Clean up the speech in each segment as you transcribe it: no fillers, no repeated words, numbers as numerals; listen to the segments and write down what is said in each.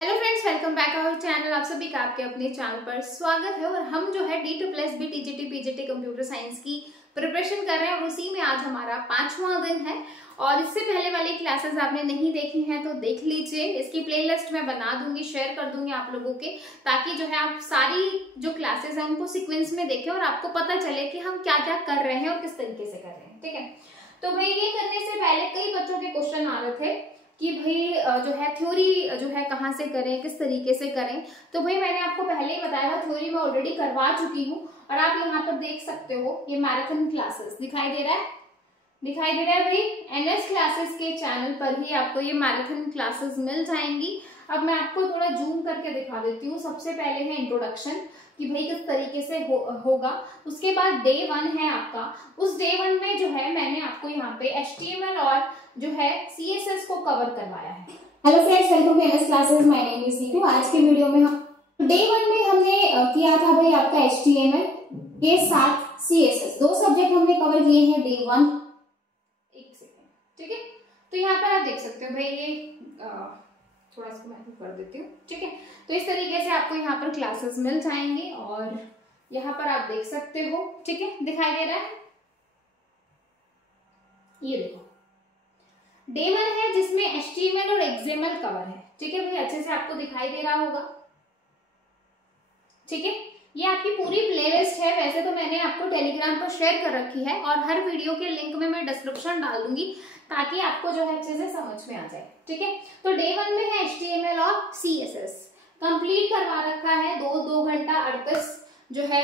Hello friends, welcome back our channel. आप सभी का आपके अपने चैनल पर स्वागत है। और हम जो है D2+B TGT PGT computer science की प्रिपरेशन कर रहे हैं और उसी में आज हमारा 5वां दिन है। और इससे पहले वाली क्लासेस आपने नहीं देखी हैं तो देख लीजिए। इसकी प्लेलिस्ट मैं बना दूंगी, शेयर कर दूंगी आप लोगों के, ताकि जो है आप सारी जो क्लासेस हैं उनको सीक्वेंस में देखें और आपको पता चले कि हम क्या क्या कर रहे हैं और किस तरीके से कर रहे हैं। ठीक है, तो भाई ये करने से पहले कई बच्चों के क्वेश्चन आ रहे थे कि भाई जो है थ्योरी जो है कहाँ से करें, किस तरीके से करें। तो भाई मैंने आपको पहले ही बताया था, थ्योरी मैं ऑलरेडी करवा चुकी हूँ। और आप यहाँ पर देख सकते हो ये मैराथन क्लासेस दिखाई दे रहा है, दिखाई दे रहा है भाई। एनएस क्लासेस के चैनल पर ही आपको ये मैराथन क्लासेस मिल जाएंगी। अब मैं आपको थोड़ा जूम करके दिखा देती हूँ। सबसे पहले है इंट्रोडक्शन कि भाई किस तरीके से होगा। उसके बाद डे 1 है आपका। उस डे 1 में जो है मैंने आपको यहाँ पे HTML और जो है CSS को कवर करवाया है। Hello friends, welcome to NS classes. My name is Neetu. आज के वीडियो में हम डे 1 में हमने किया था भाई आपका HTML के साथ CSS, दो सब्जेक्ट हमने कवर किए हैं डे 1। एक सेकेंड, ठीक है। तो यहाँ पर आप देख सकते हो भाई, ये थोड़ा इसको मैं कर देती हूँ, ठीक है। तो इस तरीके से आपको यहाँ पर क्लासेस मिल जाएंगी और यहाँ पर आप देख सकते हो, ठीक है, दिखाई दे रहा है। ये देखो डे 1 है जिसमें HTML और XML कवर है, ठीक है भाई। अच्छे से आपको दिखाई दे रहा होगा, ठीक है। ये आपकी पूरी प्लेलिस्ट है। वैसे तो मैंने आपको टेलीग्राम पर शेयर कर रखी है और हर वीडियो के लिंक में मैं डिस्क्रिप्शन डाल दूंगी ताकि आपको जो है अच्छे से समझ में आ जाए, ठीक है। तो डे 1 में है HTML और CSS कंप्लीट करवा रखा है 2 घंटा 38 जो है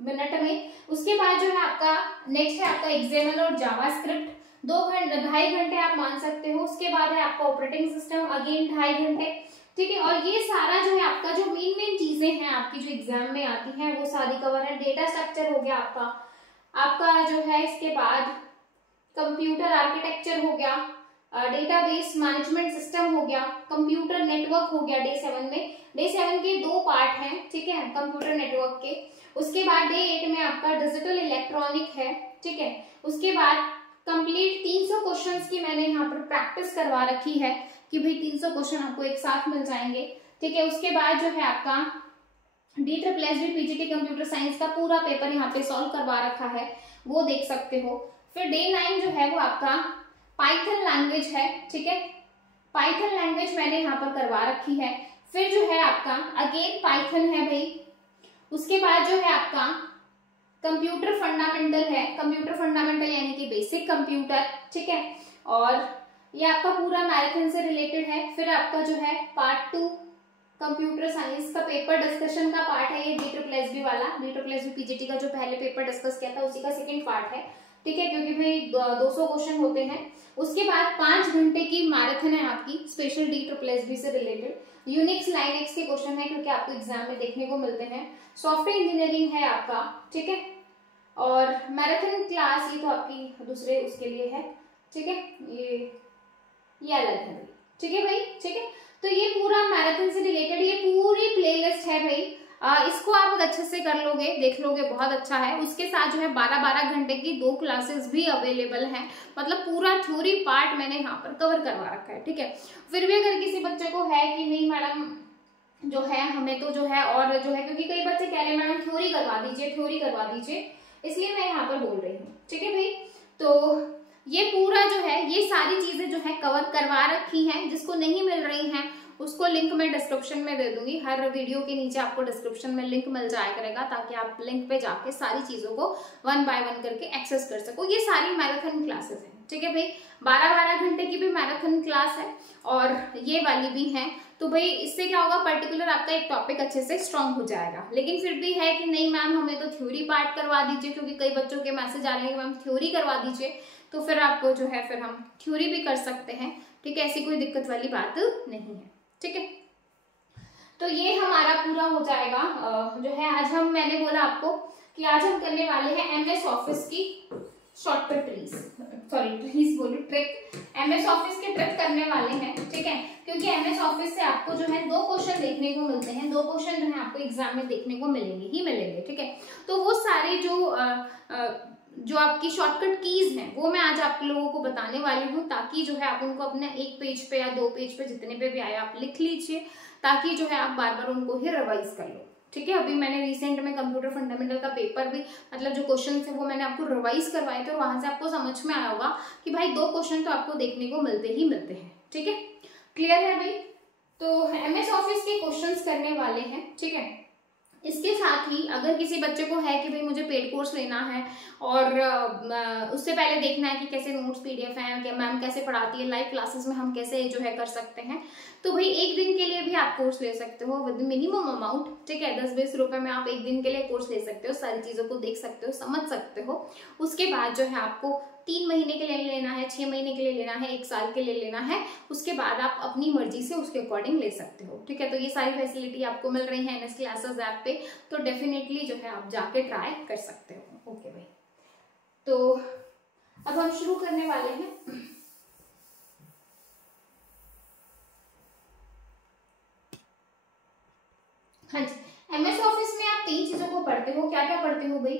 मिनट में। उसके बाद जो है आपका नेक्स्ट है आपका XML और जावास्क्रिप्ट, 2.5 घंटे आप मान सकते हो। उसके बाद है आपका ऑपरेटिंग सिस्टम, अगेन 2.5 घंटे, ठीक है। और ये सारा जो है आपका जो मेन चीजें हैं आपकी जो एग्जाम में आती हैं वो सारी कवर है। डेटा स्ट्रक्चर हो गया आपका जो है। इसके बाद कंप्यूटर आर्किटेक्चर हो गया, डेटाबेस मैनेजमेंट सिस्टम हो गया, कंप्यूटर नेटवर्क हो गया डे 7 में। डे 7 के 2 पार्ट हैं, ठीक है, कंप्यूटर नेटवर्क के। उसके बाद डे 8 में आपका डिजिटल इलेक्ट्रॉनिक है, ठीक है। उसके बाद कंप्लीट 300 क्वेश्चंस की मैंने यहाँ पर प्रैक्टिस करवा रखी है कि भाई 300 क्वेश्चन आपको एक साथ मिल जाएंगे, ठीक है। उसके बाद जो है आपका D2+B PGT कंप्यूटर साइंस का पूरा पेपर यहाँ पे सॉल्व करवा रखा है, वो देख सकते हो। फिर डे 9 जो है वो आपका पाइथन लैंग्वेज है, ठीक है। पाइथन लैंग्वेज मैंने यहाँ पर करवा रखी है। फिर जो है आपका अगेन पाइथन है भाई। उसके बाद जो है आपका कंप्यूटर फंडामेंटल है, कंप्यूटर फंडामेंटल यानी कि बेसिक कंप्यूटर, ठीक है। और ये आपका पूरा मैराथन से रिलेटेड है। फिर आपका जो है पार्ट 2 कंप्यूटर साइंस का पेपर डिस्कशन का पार्ट है, ये D2+B वाला। D2+B PGT का जो पहले पेपर डिस्कस किया था उसी का सेकंड पार्ट है, ठीक है, क्योंकि भाई 200 क्वेश्चन होते हैं। उसके बाद 5 घंटे की मैराथन है आपकी स्पेशल D2+B से रिलेटेड। यूनिक्स लाइनक्स के क्वेश्चन है क्योंकि आपको एग्जाम में देखने को मिलते हैं। सॉफ्टवेयर इंजीनियरिंग है आपका, ठीक है। और मैराथन क्लास ये तो आपकी दूसरे उसके लिए है, ठीक है, ये अलग है, ठीक है भाई, ठीक है। तो ये पूरा मैराथन से रिलेटेड ये पूरी प्लेलिस्ट है भाई। इसको आप अच्छे से कर लोगे, देख लोगे, बहुत अच्छा है। उसके साथ जो है 12-12 घंटे की 2 क्लासेस भी अवेलेबल हैं। मतलब पूरा थ्योरी पार्ट मैंने यहाँ पर कवर करवा रखा है, ठीक है। फिर भी अगर किसी बच्चे को है कि नहीं मैडम जो है हमें तो जो है और जो है, क्योंकि कई बच्चे कह रहे हैं मैडम थ्योरी करवा दीजिए, थ्योरी करवा दीजिए, इसलिए मैं यहाँ पर बोल रही हूँ, ठीक है भाई। तो ये पूरा जो है ये सारी चीजें जो है कवर करवा रखी हैं। जिसको नहीं मिल रही हैं उसको लिंक मैं डिस्क्रिप्शन में दे दूंगी। हर वीडियो के नीचे आपको डिस्क्रिप्शन में लिंक मिल जाया करेगा ताकि आप लिंक पे जाके सारी चीजों को 1 बाय 1 करके एक्सेस कर सको। ये सारी मैराथन क्लासेस हैं, ठीक है भाई। 12-12 घंटे की भी मैराथन क्लास है और ये वाली भी है। तो भाई इससे क्या होगा, पर्टिकुलर आपका एक टॉपिक अच्छे से स्ट्रांग हो जाएगा। लेकिन फिर भी है कि नहीं मैम हमें तो थ्योरी पार्ट करवा दीजिए, क्योंकि कई बच्चों के मैसेज आ रहे हैं कि मैम थ्योरी करवा दीजिए, तो फिर आपको जो है फिर हम थ्योरी भी कर सकते हैं, ठीक है। ऐसी कोई दिक्कत वाली बात नहीं है, ठीक है। तो ये हमारा पूरा हो जाएगा जो है। आज हम, मैंने बोला आपको कि आज हम करने वाले हैं MS ऑफिस की शॉर्टकट ट्रिक। MS ऑफिस के ट्रिक करने वाले हैं, ठीक है। क्योंकि MS ऑफिस से आपको जो है 2 क्वेश्चन देखने को मिलते हैं, 2 क्वेश्चन जो है आपको एग्जाम में देखने को मिलेंगे, ठीक है। तो वो सारे जो आपकी शॉर्टकट कीज हैं वो मैं आज आप लोगों को बताने वाली हूँ, ताकि जो है आप उनको अपने 1 पेज पे या 2 पेज पे जितने पे भी आए आप लिख लीजिए, ताकि जो है आप बार बार उनको ही रिवाइज कर लो। ठीक है, अभी मैंने रिसेंट में कंप्यूटर फंडामेंटल का पेपर भी मतलब जो क्वेश्चन थे वो मैंने आपको रिवाइज करवाए थे और वहां से आपको समझ में आया होगा कि भाई 2 क्वेश्चन तो आपको देखने को मिलते ही मिलते हैं। ठीक है, क्लियर है भाई? तो MS ऑफिस के क्वेश्चंस करने वाले हैं। ठीक है, इसके साथ ही अगर किसी बच्चे को है कि भाई मुझे पेड कोर्स लेना है और उससे पहले देखना है कि कैसे नोट्स PDF हैं, कि मैम कैसे पढ़ाती है, लाइव क्लासेस में हम कैसे जो है कर सकते हैं, तो भाई 1 दिन के लिए भी आप कोर्स ले सकते हो विद मिनिमम अमाउंट। ठीक है, 10-20 रुपए में आप 1 दिन के लिए कोर्स ले सकते हो, सारी चीजों को देख सकते हो, समझ सकते हो। उसके बाद जो है आपको 3 महीने के लिए लेना है, 6 महीने के लिए लेना है, 1 साल के लिए लेना है, उसके बाद आप अपनी मर्जी से उसके अकॉर्डिंग ले सकते हो। ठीक है, तो ये सारी फैसिलिटी आपको मिल रही है NS क्लासेस ऐप पे, तो डेफिनेटली जो है आप जाके ट्राई कर सकते हो। ओके भाई, तो अब हम शुरू करने वाले हैं। हाँ जी, MS ऑफिस में आप 3 चीजों को पढ़ते हो। क्या क्या पढ़ते हो भाई?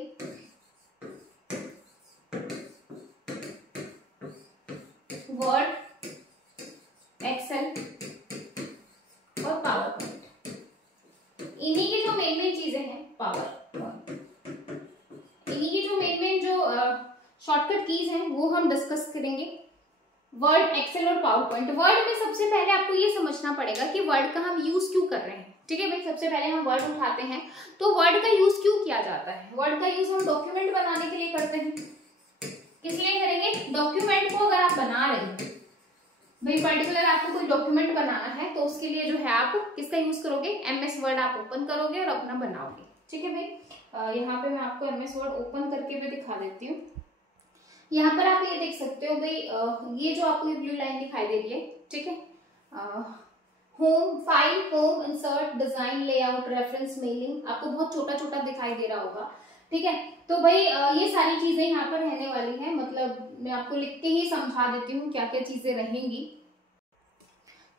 वर्ड, एक्सेल और पावर पॉइंट। इन्हीं की जो मेन चीजें हैं, पावर पॉइंट, इन्हीं की जो मेन जो शॉर्टकट कीज हैं वो हम डिस्कस करेंगे। वर्ड, एक्सेल और पावर पॉइंट। वर्ड में सबसे पहले आपको ये समझना पड़ेगा कि वर्ड का हम यूज क्यों कर रहे हैं। ठीक है भाई, सबसे पहले हम वर्ड उठाते हैं तो वर्ड का यूज क्यों किया जाता है? वर्ड का यूज हम डॉक्यूमेंट बनाने के लिए करते हैं। किस लिए करेंगे? डॉक्यूमेंट को अगर आप बना रहे हैं भाई, पर्टिकुलर आपको कोई डॉक्यूमेंट बनाना है तो उसके लिए जो है आप किसका यूज करोगे? MS वर्ड आप ओपन करोगे और अपना बनाओगे। ठीक है भाई, यहाँ पे मैं आपको MS वर्ड ओपन करके भी दिखा देती हूँ। यहाँ पर आप ये देख सकते हो भाई, ये जो आपको ये ब्लू लाइन दिखाई दे रही है, ठीक है, home, file, home, insert, design, layout, reference, mailing, आपको बहुत छोटा छोटा दिखाई दे रहा होगा। ठीक है, तो भाई ये सारी चीजें यहाँ पर रहने वाली हैं, मतलब मैं आपको लिख के ही समझा देती हूँ क्या क्या चीजें रहेंगी।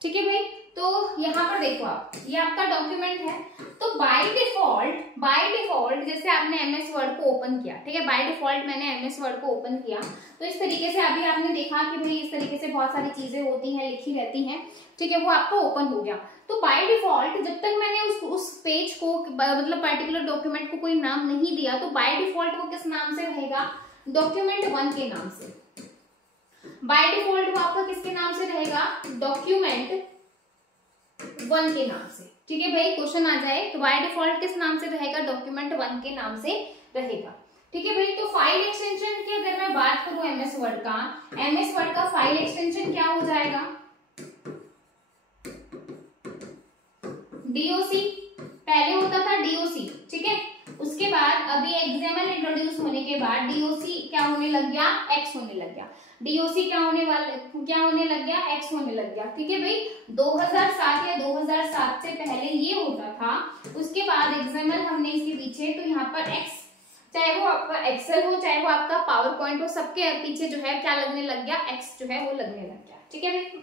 ठीक है भाई, तो यहाँ पर देखो आप, ये आपका डॉक्यूमेंट है, तो बाय डिफॉल्ट जैसे आपने MS वर्ड को ओपन किया, ठीक है, बाय डिफॉल्ट मैंने MS वर्ड को ओपन किया, तो इस तरीके से अभी आपने देखा कि भाई इस तरीके से बहुत सारी चीजें होती हैं, लिखी रहती हैं। ठीक है, वो आपका ओपन हो गया। तो बाय डिफॉल्ट जब तक मैंने उस पेज को मतलब पर्टिकुलर डॉक्यूमेंट को कोई नाम नहीं दिया, तो बाय डिफॉल्ट वो किस नाम से रहेगा? डॉक्यूमेंट 1 के नाम से। बाय डिफॉल्ट वो आपका किसके नाम से रहेगा? डॉक्यूमेंट 1 के नाम से। ठीक है भाई, क्वेश्चन आ जाए तो बाय डिफॉल्ट किस नाम से रहेगा? डॉक्यूमेंट 1 के नाम से रहेगा। ठीक है भाई, तो फाइल एक्सटेंशन की अगर मैं बात करूं MS वर्ड का फाइल एक्सटेंशन क्या हो जाएगा? DOC, पहले होता था DOC। ठीक है, उसके बाद अभी XML इंट्रोड्यूस होने के बाद DOC क्या होने लग गया? X होने लग गया। DOC क्या होने लग गया? X होने लग गया। ठीक है भाई, 2007 या 2007 से पहले ये होता था, उसके बाद XML हमने इसके पीछे, तो यहाँ पर X, चाहे वो आपका एक्सेल हो चाहे वो आपका पावर पॉइंट हो, सबके पीछे जो है क्या लगने लग गया? X जो है वो लगने लग गया। ठीक है भाई,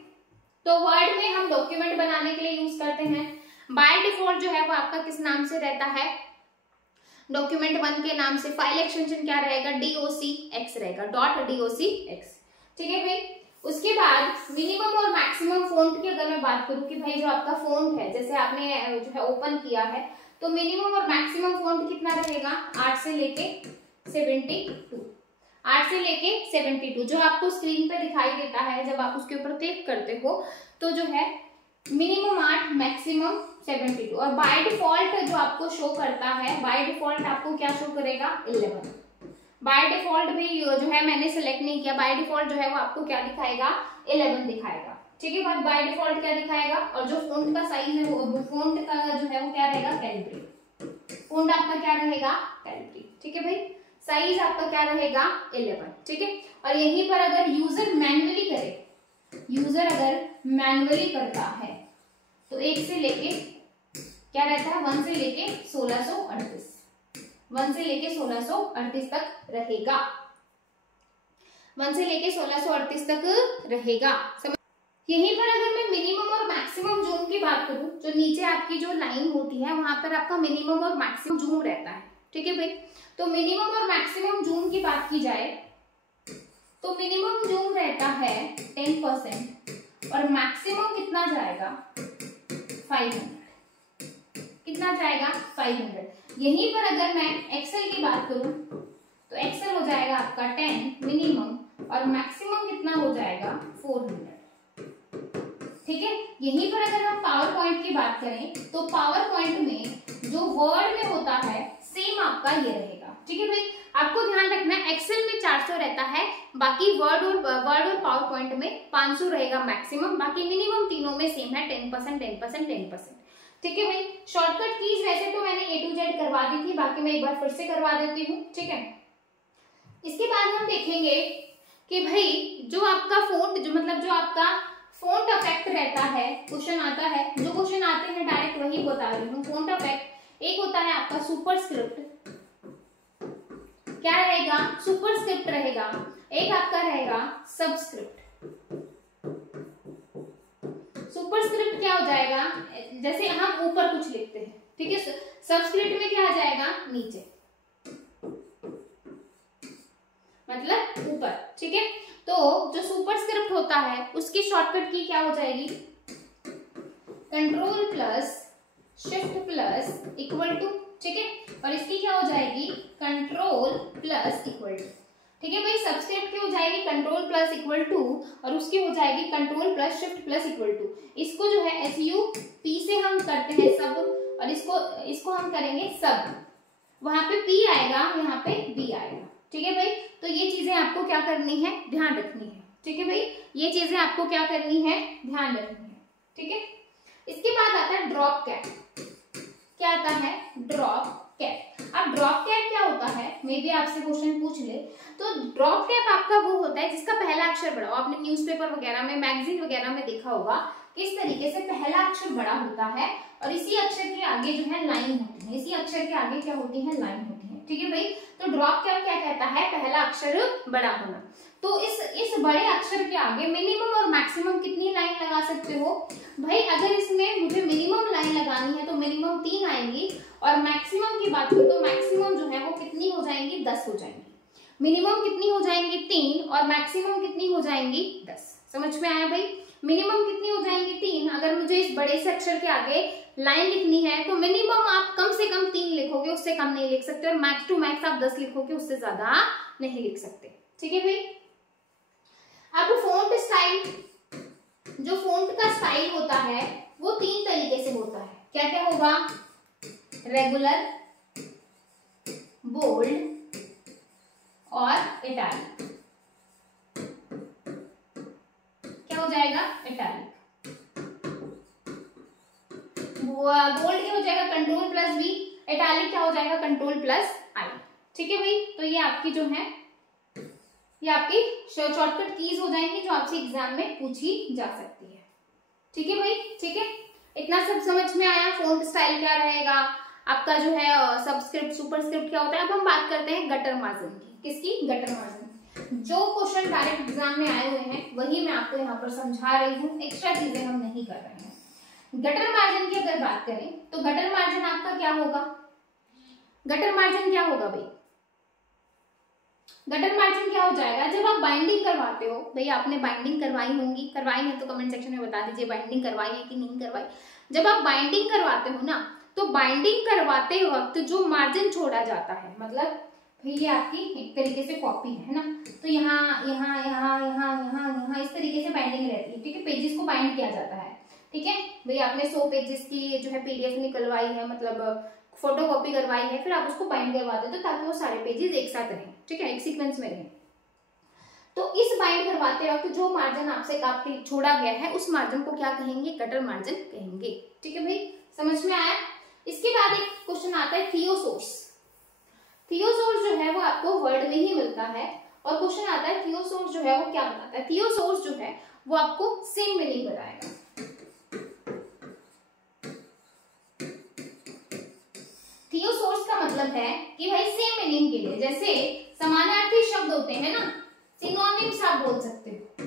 तो वर्ड में हम डॉक्यूमेंट बनाने के लिए यूज करते हैं। बाय डिफॉल्ट जो है वो आपका किस नाम से रहता है? डॉक्यूमेंट 1 के नाम से। फाइल एक्सटेंशन क्या रहेगा? DOCX रहेगा, .docx। ठीक है भाई, उसके बाद मिनिमम और मैक्सिमम फ़ॉन्ट की अगर मैं बात करूं कि भाई जो आपका फ़ॉन्ट है, जैसे आपने जो है ओपन किया है, तो मिनिमम और मैक्सिमम फ़ॉन्ट कितना रहेगा? 8 से लेके 72। 8 से लेके 72 जो आपको स्क्रीन पे दिखाई देता है, जब आप उसके ऊपर क्लिक करते हो तो जो है मिनिमम 8, मैक्सिमम 72। और बाय डिफॉल्ट जो आपको शो करता है, बाय डिफॉल्ट आपको क्या शो करेगा? 11। बाय डिफॉल्ट भी जो है मैंने सेलेक्ट नहीं किया, बाय डिफॉल्ट जो है वो आपको क्या दिखाएगा? 11 दिखाएगा। ठीक है, बाद बाय डिफॉल्ट क्या दिखाएगा? और जो फोंट का साइज है वो फोंट का जो है वो क्या रहेगा? कैलिब्री। फोंट आपका क्या रहेगा? कैलिब्री। ठीक है भाई, साइज आपका क्या रहेगा? 11। ठीक है, और यहीं पर अगर यूजर मैन्युअली करे, यूजर अगर मैन्युअली करता है तो 1 से लेके क्या रहता है? 1 से लेके 1638, 1 से लेके 1638 तक रहेगा, 1 से लेके 1638 तक रहेगा। यहीं पर अगर मैं मिनिमम और मैक्सिमम जूम की बात करूं, जो नीचे आपकी जो लाइन होती है वहां पर आपका मिनिमम और मैक्सिमम जूम रहता है। ठीक है भाई, तो मिनिमम और मैक्सिमम जूम की बात की जाए तो मिनिमम जूम रहता है 10% और मैक्सिमम कितना जाएगा? 500, कितना जाएगा 500। यहीं पर अगर मैं एक्सेल की बात करूं तो एक्सेल हो जाएगा आपका 10 मिनिमम और मैक्सिमम कितना हो जाएगा 400। ठीक है, यहीं पर अगर हम पावर पॉइंट की बात करें तो पावर पॉइंट में जो वर्ड में होता है सेम आपका ये रहेगा। ठीक है भाई, आपको ध्यान रखना है एक्सेल में 400 रहता है, बाकी वर्ड और पावर पॉइंट में 500 रहेगा मैक्सिमम, बाकी मिनिमम तीनों में सेम है 10%, 10%, 10%। ठीक है भाई, शॉर्टकट कीज वैसे तो मैंने A to Z करवा दी थी, बाकी मैं एक बार फिर से करवा देती हूँ। ठीक है, इसके बाद हम देखेंगे कि भाई जो आपका फोंट जो आपका फोंट इफेक्ट रहता है, क्वेश्चन आता है, जो क्वेश्चन आते हैं डायरेक्ट वही बता रही हूँ। फोंट इफेक्ट एक होता है आपका सुपरस्क्रिप्ट, क्या रहेगा सुपरस्क्रिप्ट रहेगा, एक आपका रहेगा सबस्क्रिप्ट। सुपरस्क्रिप्ट क्या हो जाएगा, जैसे हम ऊपर कुछ लिखते हैं, ठीक है, सबस्क्रिप्ट में क्या आ जाएगा नीचे, मतलब ऊपर। ठीक है, तो जो सुपरस्क्रिप्ट होता है उसकी शॉर्टकट की क्या हो जाएगी, control plus shift plus equal to. ठीक है, और इसकी क्या हो जाएगी कंट्रोल प्लस इक्वल टू। ठीक है भाई, सबस्क्रिप्ट की हो जाएगी कंट्रोल प्लस इक्वल टू और उसकी हो जाएगी control plus shift plus equal to. इसको जो है SUP से हम करते हैं सब, और इसको हम करेंगे सब, वहां पे P आएगा, यहाँ पे B आएगा। ठीक है भाई, तो ये चीजें आपको क्या करनी है, ध्यान रखनी है। ठीक है भाई, ये चीजें आपको क्या करनी है, ध्यान रखनी है। ठीक है, इसके बाद आता है ड्रॉप कैप। क्या आता है ड्रॉप कैप। अब ड्रॉप कैप क्या होता है, मे बी आपसे क्वेश्चन पूछ ले, तो ड्रॉप कैप आपका वो होता है जिसका पहला अक्षर बड़ा हो। आपने न्यूज़पेपर वगैरह में, मैगजीन वगैरह में देखा होगा किस तरीके से पहला अक्षर बड़ा होता है और इसी अक्षर के आगे जो है लाइन होती है, इसी अक्षर के आगे क्या होती है, लाइन होती है। ठीक है भाई, तो ड्रॉप कैप क्या कहता है, पहला अक्षर बड़ा होना। तो इस बड़े अक्षर के आगे मिनिमम और मैक्सिमम कितनी लाइन लगा सकते हो भाई, अगर इसमें मुझे मिनिमम लाइन लगानी है तो मिनिमम 3 आएंगी, और मैक्सिमम की बात करूं तो मैक्सिमम जो है वो कितनी हो जाएंगी, 10 हो जाएंगी। मिनिमम कितनी हो जाएंगी 3 और मैक्सिमम कितनी हो जाएंगी 10। समझ में आया भाई, मिनिमम कितनी हो जाएंगी 3, अगर मुझे इस बड़े से अक्षर के आगे लाइन लिखनी है तो मिनिमम आप कम से कम 3 लिखोगे, उससे कम नहीं लिख सकते, और मैक्स टू मैक्स आप 10 लिखोगे, उससे ज्यादा नहीं लिख सकते। ठीक है भाई, अब फोंट स्टाइल, जो फोंट का स्टाइल होता है वो 3 तरीके से होता है। क्या क्या होगा, रेगुलर, बोल्ड और इटैलिक। क्या हो जाएगा, इटैलिक। बोल्ड क्या हो जाएगा, कंट्रोल प्लस V, इटैलिक क्या हो जाएगा, कंट्रोल प्लस I। ठीक है भाई, तो ये आपकी जो है, ये आपकी शॉर्टकट कीज हो जाएंगी जो आपसे एग्जाम में पूछी जा सकती है। ठीक है भाई, ठीक है, इतना सब समझ में आया। फोंट स्टाइल क्या रहेगा आपका, जो है सबस्क्रिप्ट सुपरस्क्रिप्ट क्या होता है। अब हम बात करते हैं गटर मार्जिन की। किसकी, गटर मार्जिन। जो क्वेश्चन डायरेक्ट एग्जाम में आए हुए हैं वही मैं आपको यहाँ पर समझा रही हूँ, एक्स्ट्रा चीजें हम नहीं कर रहे हैं। गटर मार्जिन की अगर बात करें तो गटर मार्जिन आपका क्या होगा, गटर मार्जिन क्या होगा भाई, गटर मार्जिन क्या हो जाएगा, जब आप बाइंडिंग करवाते हो, भाई आपने बाइंडिंग करवाई होंगी, करवाई है तो कमेंट सेक्शन में बता दीजिए बाइंडिंग करवाई है कि नहीं करवाई। जब आप बाइंडिंग करवाते हो ना, तो बाइंडिंग करवाते वक्त जो मार्जिन छोड़ा जाता है, मतलब भाई ये आपकी एक तरीके से कॉपी है ना, तो यहाँ यहाँ यहाँ यहाँ यहाँ यहाँ इस तरीके से बाइंडिंग रहती है। ठीक है, पेजेस को बाइंड किया जाता है। ठीक है भाई, आपने 100 पेजेस की जो है PDF निकलवाई है, मतलब फोटो कॉपी करवाई है, फिर आप उसको बाइंड करवा देते हो ताकि वो सारे पेजेस एक साथ रहें। ठीक है, एक सीक्वेंस में रहें। तो इस बाइंड करवाते वक्त जो मार्जिन आपसे काफी छोड़ा गया है उस मार्जिन को क्या कहेंगे, गटर मार्जिन कहेंगे। ठीक है भाई, समझ में आया। इसके बाद एक क्वेश्चन आता है थियोसोर्स। थियोसोर्स जो है वो आपको वर्ड में ही मिलता है, और क्वेश्चन आता है थियोसोर्स जो है वो क्या बताता है। थियोसोर्स जो है वो आपको सेम मीनिंग बताएगा। थियोसोर्स का मतलब है कि भाई सेम मीनिंग के लिए, जैसे समानार्थी शब्द होते हैं ना, सिनोनिम्स आप बोल सकते हो,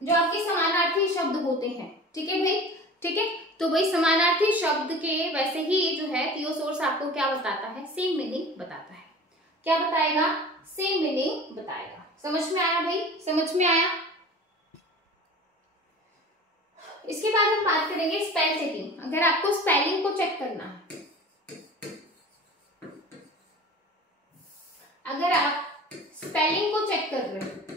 जो आपके समानार्थी शब्द होते हैं। ठीक है भाई, ठीक है, तो भाई समानार्थी शब्द के वैसे ही जो है थियोसोर्स आपको क्या बताता है, सेम मीनिंग बताता है। क्या बताएगा, सेम मीनिंग बताएगा। समझ में आया भाई, समझ में आया। इसके बाद हम बात करेंगे स्पेल चेकिंग। अगर आपको स्पेलिंग को चेक करना है, अगर आप स्पेलिंग को चेक कर रहे हैं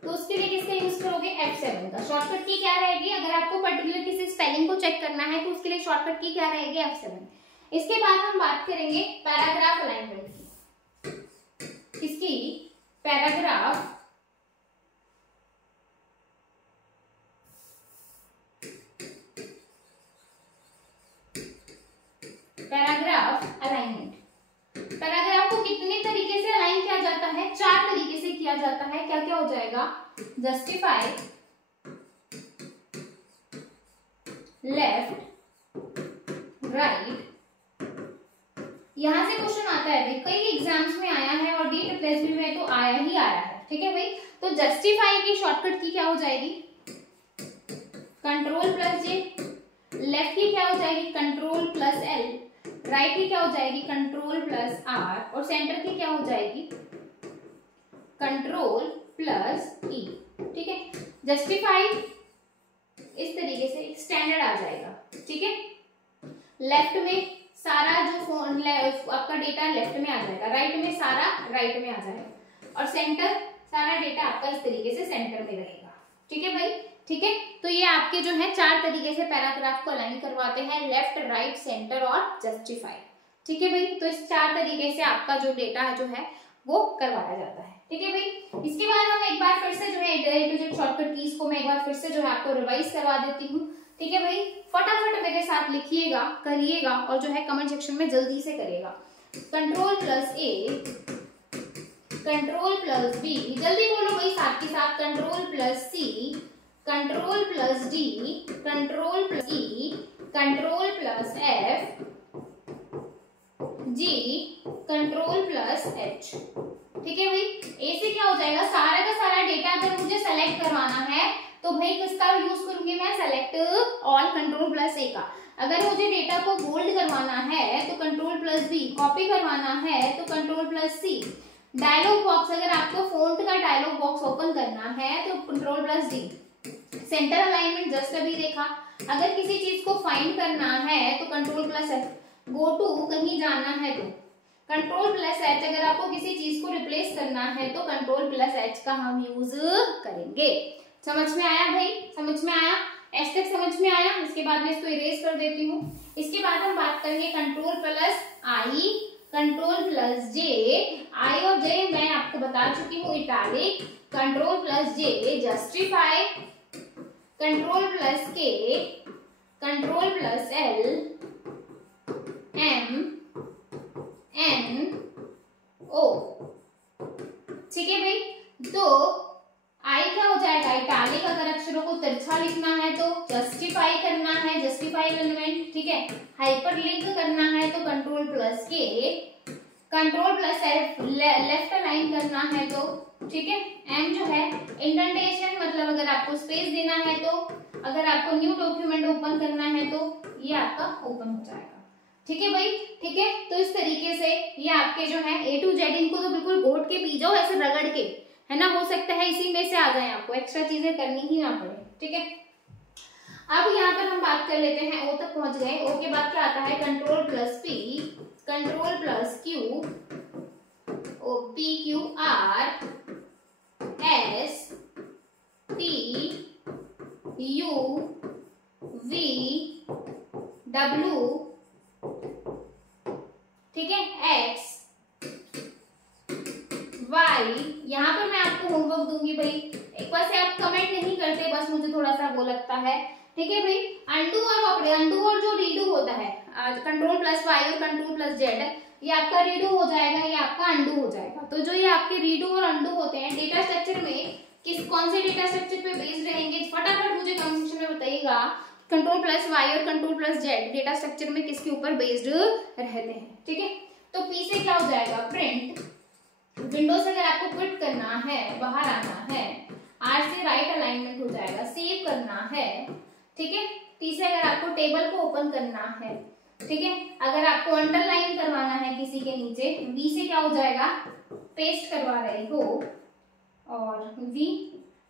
तो उसके लिए किसका यूज करोगे? F7 का। शॉर्टकट की क्या रहेगी? अगर आपको पर्टिकुलर किसी स्पेलिंग को चेक करना है तो उसके लिए शॉर्टकट की क्या रहेगी? F7। इसके बाद हम बात करेंगे पैराग्राफ अलाइनमेंट की। इसकी पैराग्राफ अलाइनमेंट। पैराग्राफ को कितने तरीके से अलाइन किया जाता है? 4 तरीके से किया जाता है। क्या क्या हो जाएगा? Justify, left, right. यहां से क्वेश्चन आता है भाई, कई एग्जाम्स में आया है और डीट रिप्लेसमेंट में तो आया ही आया है। ठीक है भाई, तो जस्टिफाई की शॉर्टकट की क्या हो जाएगी? Ctrl+J। लेफ्ट की क्या हो जाएगी? Ctrl+L। राइट की क्या हो जाएगी? Ctrl+R। और सेंटर की क्या हो जाएगी? Ctrl+E। ठीक है, जस्टिफाई इस तरीके से स्टैंडर्ड आ जाएगा। ठीक है, लेफ्ट में सारा जो आपका डेटा लेफ्ट में आ जाएगा, राइट में सारा राइट में आ जाएगा, और सेंटर सारा डेटा आपका इस तरीके से सेंटर में रहेगा। ठीक है भाई, ठीक है। तो ये आपके जो है 4 तरीके से पैराग्राफ को अलाइन करवाते हैं, लेफ्ट, राइट, सेंटर और जस्टिफाई। ठीक है भाई, तो इस 4 तरीके से आपका जो डेटा जो है वो करवाया जाता है। ठीक है भाई, इसके बाद हम एक बार फिर से जो है शॉर्टकट कीज को मैं एक बार फिर से जो है आपको रिवाइज करवा देती हूँ। ठीक है भाई, फटाफट मेरे साथ लिखिएगा, करिएगा और जो है कमेंट सेक्शन में जल्दी से करिएगा। Ctrl+A, Ctrl+B, जल्दी बोलो भाई साथ के साथ। Ctrl+C, Ctrl+D, Ctrl+E, Ctrl+F, G, Ctrl+H। ठीक है भाई, ए से क्या हो जाएगा? सारा का सारा डेटा अगर मुझे सेलेक्ट करवाना है तो भाई किसका यूज करूंगी मैं? सेलेक्ट ऑल, Ctrl+A का। अगर मुझे डेटा को बोल्ड करवाना है तो Ctrl+B, कॉपी करवाना है तो Ctrl+C। डायलॉग बॉक्स, अगर आपको फोंट का डायलॉग बॉक्स ओपन करना है तो Ctrl+D। सेंटर अलाइनमेंट जस्ट अभी देखा। अगर किसी चीज को फाइंड करना है तो Ctrl+F। गो टू कहीं जाना है तो Ctrl+H। अगर आपको किसी चीज को रिप्लेस करना है तो Ctrl+H का हम यूज करेंगे। समझ में आया भाई? समझ में आया? एस तक समझ में आया? इसके बाद मैं इसको इरेज कर देती हूँ। इसके बाद हम बात करेंगे Ctrl+I, Ctrl+J। I और J मैं आपको बता चुकी हूँ italic. Ctrl+J justify, Ctrl+K, Ctrl+L, M, N, O। ठीक है भाई, तो आई क्या हो जाएगा? इटैलिक। अगर अक्षरों को तिरछा लिखना है तो जस्टिफाई करना है, जस्टिफाई एलिमेंट। ठीक है, हाइपरलिंक करना है तो Ctrl+K, Ctrl+F लेफ्ट अलाइन करना है तो ठीक है। एम जो है इंडेंटेशन, मतलब अगर आपको स्पेस देना है तो, अगर आपको न्यू डॉक्यूमेंट ओपन करना है तो ये आपका ओपन हो जाएगा। ठीक है भाई, ठीक है। तो इस तरीके से ये आपके जो है A to Z, इनको तो बिल्कुल घोट के पी जाओ ऐसे रगड़ के, है ना। हो सकता है इसी में से आ जाए, आपको एक्स्ट्रा चीजें करनी ही ना पड़े। ठीक है, अब यहाँ पर हम बात कर लेते हैं, ओ तक पहुंच गए। ओ के बाद क्या आता है? Ctrl+P, Ctrl+Q, PQR, S, T, U, V, W, ठीक है, X, Y। यहाँ पर मैं आपको होमवर्क दूंगी भाई, एक बार से आप कमेंट नहीं करते, बस मुझे थोड़ा सा वो लगता है। ठीक है भाई, अंडू और जो रीडू होता है, Ctrl+Y और Ctrl+Z, ये आपका रीडू हो जाएगा, ये आपका अंडू हो जाएगा। तो जो ये आपके रीडू और अंडू होते हैं, डेटा स्ट्रक्चर में कौन से डेटा स्ट्रक्चर पे बेस्ड रहेंगे? फटाफट मुझे कमेंट सेक्शन में बताइएगा। Ctrl+Y और Ctrl+Z डेटा स्ट्रक्चर में किसके ऊपर बेस्ड रहते हैं? ठीक है, तो P से क्या हो जाएगा? प्रिंट। विंडो से अगर आपको क्विट करना है, बाहर आना है, R से राइट अलाइनमेंट हो जाएगा, सेव करना है। ठीक है, T से अगर आपको टेबल को ओपन करना है, ठीक है, अगर आपको अंडरलाइन करवाना है किसी के नीचे, V से क्या हो जाएगा? पेस्ट करवा रहे हो, और V,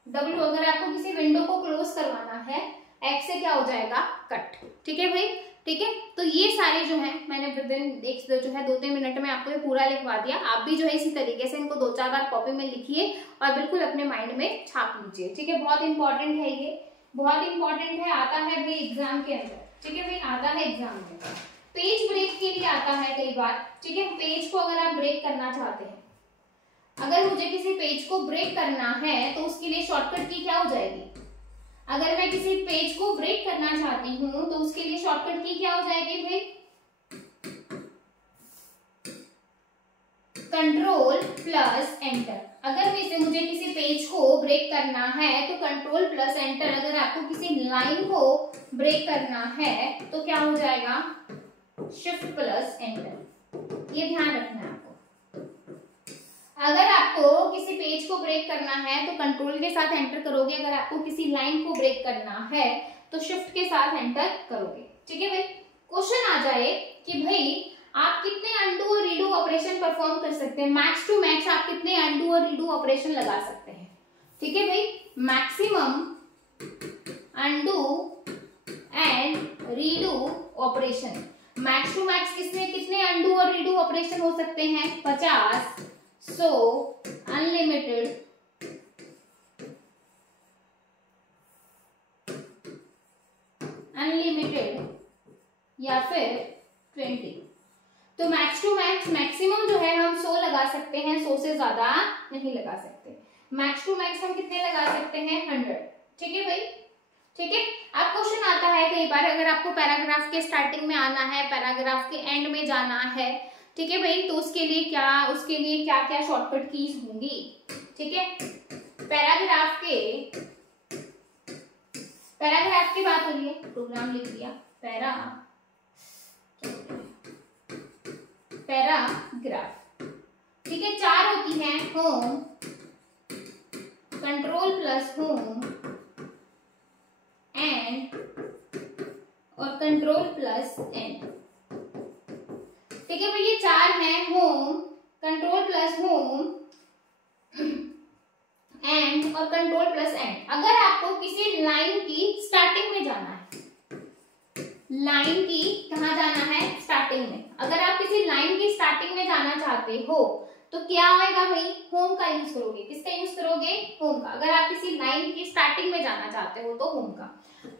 W अगर आपको किसी विंडो को क्लोज करवाना है एक्स से क्या हो जाएगा कट। ठीक है भाई, ठीक है। तो ये सारे जो है मैंने विद इन एक जो है 2-3 मिनट में आपको ये पूरा लिखवा दिया। आप भी जो है इसी तरीके से इनको 2-4 बार कॉपी में लिखिए और बिल्कुल अपने माइंड में छाप लीजिए। ठीक है, बहुत इंपॉर्टेंट है ये, बहुत इंपॉर्टेंट है, आता है भाई एग्जाम के अंदर। ठीक है भाई, आता है एग्जाम में। पेज ब्रेक के लिए आता है कई बार। ठीक है, पेज को अगर आप ब्रेक करना चाहते हैं, अगर मुझे किसी पेज को ब्रेक करना है तो उसके लिए शॉर्टकट की क्या हो जाएगी? अगर मैं किसी पेज को ब्रेक करना चाहती हूं तो उसके लिए शॉर्टकट की क्या हो जाएगी भाई? Control plus enter. अगर मुझे किसी पेज को ब्रेक करना है तो कंट्रोल प्लस एंटर। अगर आपको किसी लाइन को ब्रेक करना है तो क्या हो जाएगा? Shift plus enter. ये ध्यान रखना है आपको। अगर आपको किसी पेज को ब्रेक करना है तो कंट्रोल के साथ एंटर करोगे, अगर आपको किसी लाइन को ब्रेक करना है तो शिफ्ट के साथ एंटर करोगे। ठीक है भाई, क्वेश्चन आ जाए कि भाई आप कितने अनडू और रीडू ऑपरेशन परफॉर्म कर सकते हैं, मैक्स टू मैक्स आप कितने अनडू और रीडू ऑपरेशन लगा सकते हैं। ठीक है भाई, maximum undo and redo operation, max to max कितने अनडू और रीडू ऑपरेशन हो सकते हैं? 50, 100, अनलिमिटेड, या फिर 20। तो मैक्स टू मैक्स मैक्सिमम जो है हम 100 लगा सकते हैं, 100 से ज्यादा नहीं लगा सकते। मैक्स टू मैक्स हम कितने लगा सकते हैं? 100। ठीक है भाई, ठीक है। अब क्वेश्चन आता है कई बार, अगर आपको पैराग्राफ के स्टार्टिंग में आना है, पैराग्राफ के एंड में जाना है, ठीक है भाई, तो उसके लिए क्या क्या शॉर्टकट कीज होंगी? ठीक है, पैराग्राफ की बात हो रही है, प्रोग्राम लिख दिया, पैराग्राफ। ठीक है, 4 होती हैं, home, control plus home and और कंट्रोल प्लस एंड। ठीक है भाई, ये 4 हैं, home, control plus home and और कंट्रोल प्लस एंड। अगर आपको किसी लाइन की स्टार्टिंग में जाना है, लाइन की कहाँ जाना है? स्टार्टिंग में। अगर आप किसी लाइन की स्टार्टिंग में जाना चाहते हो तो क्या आएगा भाई? होम का यूज करोगे। किसका यूज करोगे? होम का। अगर आप किसी लाइन की स्टार्टिंग में जाना चाहते हो तो होम का।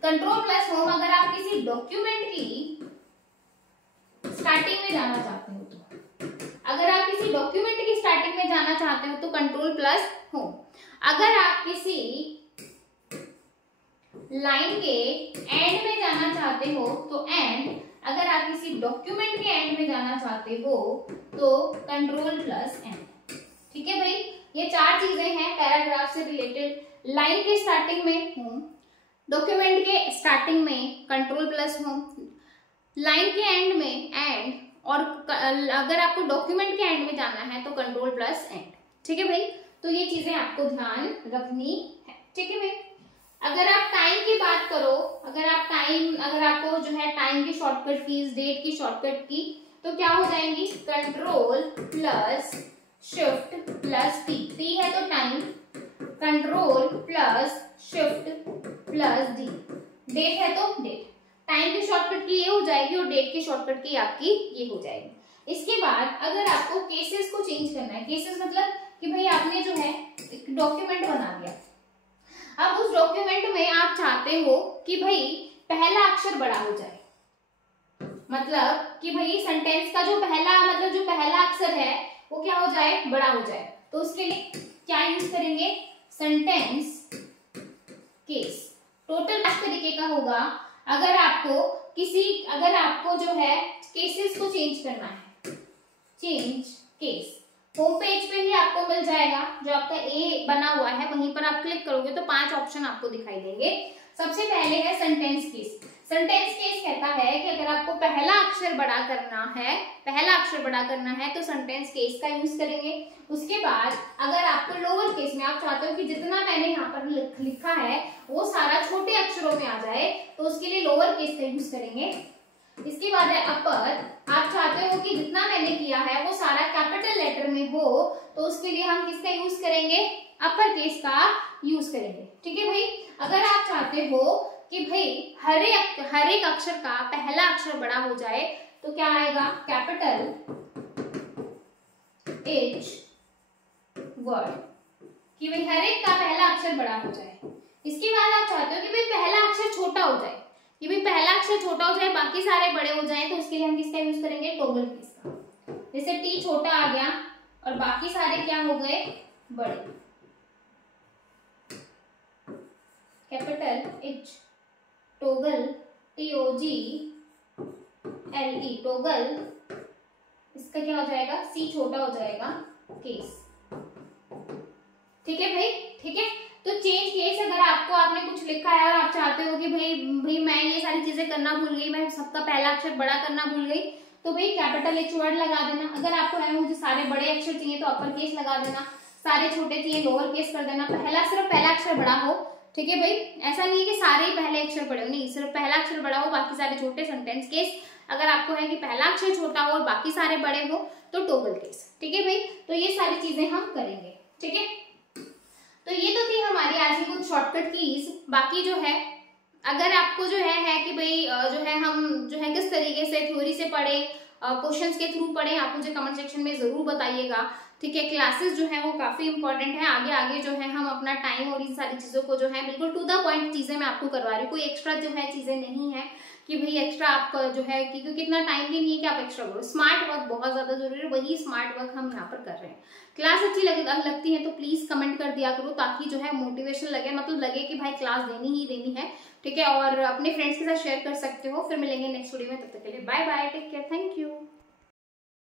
कंट्रोल प्लस होम अगर आप किसी डॉक्यूमेंट की स्टार्टिंग में जाना चाहते हो तो, अगर आप किसी डॉक्यूमेंट की स्टार्टिंग में जाना चाहते हो तो कंट्रोल प्लस होम। अगर आप किसी लाइन के एंड में जाना चाहते हो तो एंड। अगर आप किसी डॉक्यूमेंट के एंड में जाना चाहते हो तो कंट्रोल प्लस एंड। ठीक है भाई, ये 4 चीजें हैं पैराग्राफ से रिलेटेड। लाइन के स्टार्टिंग में होम, डॉक्यूमेंट के स्टार्टिंग में कंट्रोल प्लस होम, लाइन के एंड में एंड, और अगर आपको डॉक्यूमेंट के एंड में जाना है तो कंट्रोल प्लस एंड। ठीक है भाई, तो ये चीजें आपको ध्यान रखनी है। ठीक है भाई, अगर आप टाइम की बात करो, अगर आपको जो है टाइम की शॉर्टकट कीज, डेट की शॉर्टकट की, तो क्या हो जाएंगी? Control plus shift plus T. T है तो time, control plus shift plus D. Date है तो डेट। टाइम की शॉर्टकट की ये हो जाएगी और डेट की शॉर्टकट की आपकी ये हो जाएगी। इसके बाद अगर आपको केसेस को चेंज करना है, केसेस मतलब कि भाई आपने जो है एक डॉक्यूमेंट बना दिया, अब उस डॉक्यूमेंट में आप चाहते हो कि भाई पहला अक्षर बड़ा हो जाए, मतलब कि भाई सेंटेंस का जो पहला अक्षर है वो क्या हो जाए? बड़ा हो जाए। तो उसके लिए क्या यूज करेंगे? Sentence case. टोटल इस तरीके का होगा। अगर आपको जो है केसेस को चेंज करना है, चेंज केस, होम पेज पे ही आपको मिल जाएगा, जो आपका ए बना हुआ है वहीं पर आप क्लिक करोगे तो 5 ऑप्शन आपको दिखाई देंगे। सबसे पहले है सेंटेंस केस। सेंटेंस केस कहता है कि अगर आपको पहला अक्षर बड़ा करना है तो सेंटेंस केस का यूज करेंगे। उसके बाद अगर आपको लोअर केस में आप चाहते हो कि जितना मैंने यहाँ पर लिखा है वो सारा छोटे अक्षरों में आ जाए तो उसके लिए लोअर केस का यूज करेंगे। इसके बाद है अपर, आप चाहते हो कि जितना मैंने किया है वो सारा कैपिटल लेटर में हो तो उसके लिए हम किसका यूज करेंगे? अपर केस का यूज करेंगे। ठीक है भाई, अगर आप चाहते हो कि भाई हर एक अक्षर का पहला अक्षर बड़ा हो जाए तो क्या आएगा, कैपिटल H वर्ड, कि भाई हर एक का पहला अक्षर बड़ा हो जाए। इसके बाद आप चाहते हो कि भाई पहला अक्षर छोटा हो जाए, कि भाई पहला अक्षर छोटा हो जाए बाकी सारे बड़े हो जाएं, तो उसके लिए हम किसका यूज करेंगे, टॉगल कीज का। जैसे T छोटा आ गया और बाकी सारे क्या हो गए, बड़े, capital H toggle TOGLE toggle, इसका क्या हो जाएगा, C छोटा हो जाएगा, केस। ठीक है भाई, ठीक है। तो चेंज केस, अगर आपको आपने कुछ लिखा है और आप चाहते हो कि भाई मैं ये सारी चीजें करना भूल गई, मैं सबका पहला अक्षर बड़ा करना भूल गई, तो भाई कैपिटल H वर्ड लगा देना। अगर आपको है मुझे सारे बड़े अक्षर चाहिए तो अपर केस लगा देना, सारे छोटे चाहिए लोअर केस कर देना, सिर्फ पहला अक्षर बड़ा हो। ठीक है भाई, ऐसा नहीं है कि सारे ही पहले अक्षर बड़े हो, नहीं, सिर्फ पहला अक्षर बड़ा हो बाकी सारे छोटे, सेंटेंस केस। अगर आपको है कि पहला अक्षर छोटा हो और बाकी सारे बड़े हो तो टॉगल केस। ठीक है भाई, तो ये सारी चीजें हम करेंगे। ठीक है, तो ये तो थी हमारी आज की कुछ शॉर्टकट कीज। बाकी जो है अगर आपको जो है कि भाई जो है हम जो है किस तरीके से थ्योरी से पढ़े, क्वेश्चंस के थ्रू पढ़े, आप मुझे कमेंट सेक्शन में जरूर बताइएगा। ठीक है, क्लासेस जो है वो काफी इंपॉर्टेंट है, आगे आगे जो है हम अपना टाइम और इन सारी चीजों को जो है बिल्कुल टू द पॉइंट चीजें मैं आपको करवा रही हूँ। कोई एक्स्ट्रा जो है चीजें नहीं है कि भाई एक्स्ट्रा आपका जो है, क्योंकि इतना टाइम भी नहीं है कि आप एक्स्ट्रा करो। स्मार्ट वर्क बहुत ज्यादा जरूरी है, वही स्मार्ट वर्क हम यहाँ पर कर रहे हैं। क्लास अच्छी लगती है तो प्लीज कमेंट कर दिया करो, ताकि जो है मोटिवेशन लगे, मतलब लगे कि भाई क्लास देनी ही देनी है। ठीक है, और अपने फ्रेंड्स के साथ शेयर कर सकते हो। फिर मिलेंगे नेक्स्ट वीडियो में, तब तक के लिए bye bye, take care, thank you.